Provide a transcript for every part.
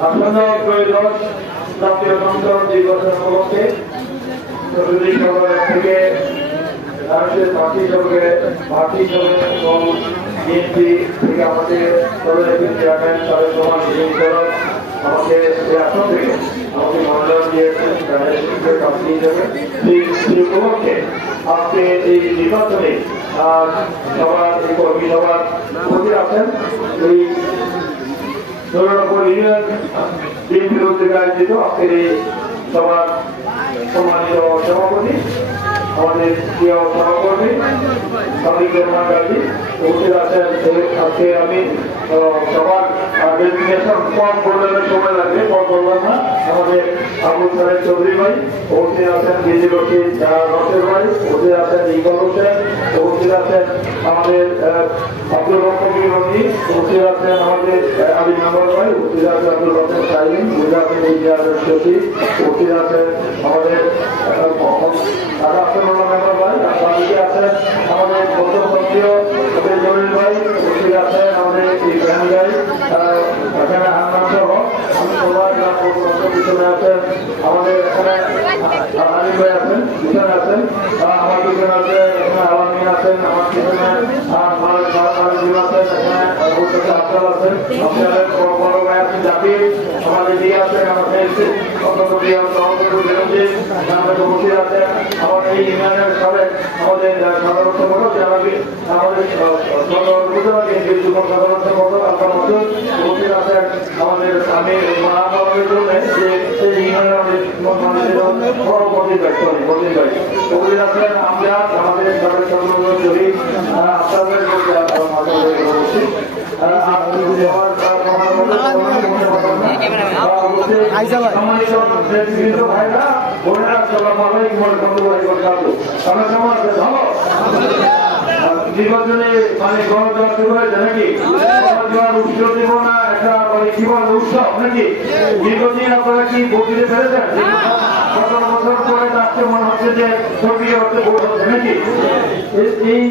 আসন্ন ত্রয়োদশ জাতীয় সংসদ নির্বাচন উপলক্ষে চৌধুরী সরকার থেকে ভারতের পার্টি হিসেবে পার্টি হিসেবে এবং বিএনপি আমাদের আমাকে আসন থেকে আমাকে মনোনয়ন দিয়েছেন রাজনৈতিক প্রার্থী হিসেবে সেই সেই উপলক্ষে আজকে এই নির্বাচনে সবার এই কর্মী সভার উপস্থিত আছেন। এই ধরুন ইউনিয়ন বিএনপির উদ্যোগে আয়োজিত আজকের এই সভার সম্মানিত সভাপতি। আমাদের প্রিয় সহকর্মী সাদিক রহমান গাজী উপস্থিত আছেন আজকে আমি সবার ডেজিগনেশন ফর্ম করলে সময় লাগবে ফর্ম করলাম না। আমাদের আবুল সাহেব চৌধুরী ভাই, উপস্থিত আছেন বিজি রশিদ রসের ভাই, উপস্থিত আছেন ইকবাল হোসেন, উপস্থিত আছেন আমাদের আব্দুল রহমান উপস্থিত আছেন আমাদের আলী নাম্বার ভাই, উপস্থিত আছেন আব্দুল রহমান সাইন উপস্থিত আছেন আমাদের বাকিতে আছেন আমাদের আমাদের জলিল ভাই উপস্থিত আছেন আমাদের এখানে হান্নান সহ আমি সবার আমাদের এখানে আলিম ভাই আছেন পিছনে আছেন আমার পিছনে আছে এখানে আলামিন আছেন আমার পিছনে আছেন এখানে আছেন আফজালের জাকির আমাদের দিয়ে আছেন আমাদের অত্যন্ত উপস্থিত আছেন, আমাদের এই ইউনিয়নের সাথে আমাদের সাধারণ সম্পাদক যারা কি আমাদের সাধারণ সম্পাদক আপনার মতো উপস্থিত আছেন, আমাদের আমি মহানগরের জন্য যে সেই ইউনিয়নের আমাদের মানুষের বড় বদিন ভাই সরি বদিন ভাই, উপস্থিত আছেন আমরা, আমাদের সাধারণ সম্পাদক জড়ি আপনাদের ভালো নির্বাচনে মানে গণতন্ত্র শুরু হয়েছে নাকি উৎসব দিব না একটা মানে কি উৎসব নাকি দীর্ঘদিন আপনারা কি ভোট দিতে পেরেছেন সতেরো বছর পরে আজকে মনে হচ্ছে যে ছবি হচ্ছে ভোট হচ্ছে নাকি এই-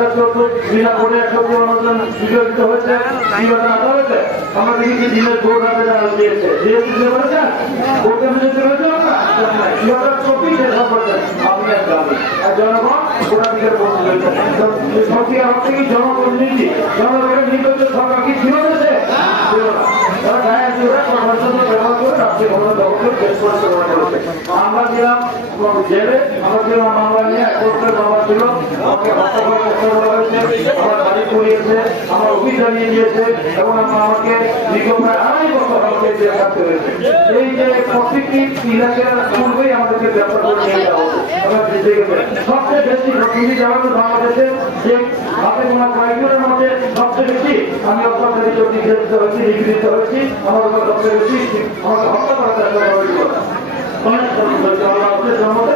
দুই হাজার চোদ্দ বিনা ভোটে একশো নির্বাচন বিজয়িত হয়েছে। আমরা দেখি দিনের ভোট হাতে যারা দিয়েছে। দিয়েছে পেরেছেন ভোটে বিজয়িত হয়েছে দুই হাজার চব্বিশে সম্পর্কে আপনি একটা আমি আর জনগণ ভোটাধিকার হয়েছে। সত্যিকার অর্থে কি জনপ্রতিনিধি জনগণের নির্বাচিত সরকার কি ছিল দেশে তারা গায়ে ব্যবহার করে রাষ্ট্রীয় ক্ষমতা দখল দেশ পরিচালনা করেছে। জেলে, আমরা ছিলাম মামলা নিয়ে একত্রের মামলা ছিল। আমাকে হত্যা করার চেষ্টা করা হয়েছে, আমার বাড়ি করিয়েছে আমার অফিস জ্বালিয়ে দিয়েছে এবং আমাকে দীর্ঘ আড়াই বছর আমাকে জেলে থাকতে হয়েছে এই যে প্রত্যেকটি ইলাকার পূর্বেই আমাদেরকে গ্রেপ্তার করে নিয়ে যাওয়া সবচেয়ে বেশি তুমি জানো বাংলাদেশে যে হাতে গোনা কয়েকজনের মধ্যে সবচেয়ে বেশি, আমি অত্যাচারিত নির্যাতিত হয়েছি নিপীড়িত হয়েছি আমার সবচেয়ে বেশি আমাকে হত্যা করার চেষ্টা করা হয়েছিল অনেক হয়েছে আল্লাহ আমাদের জন্মতে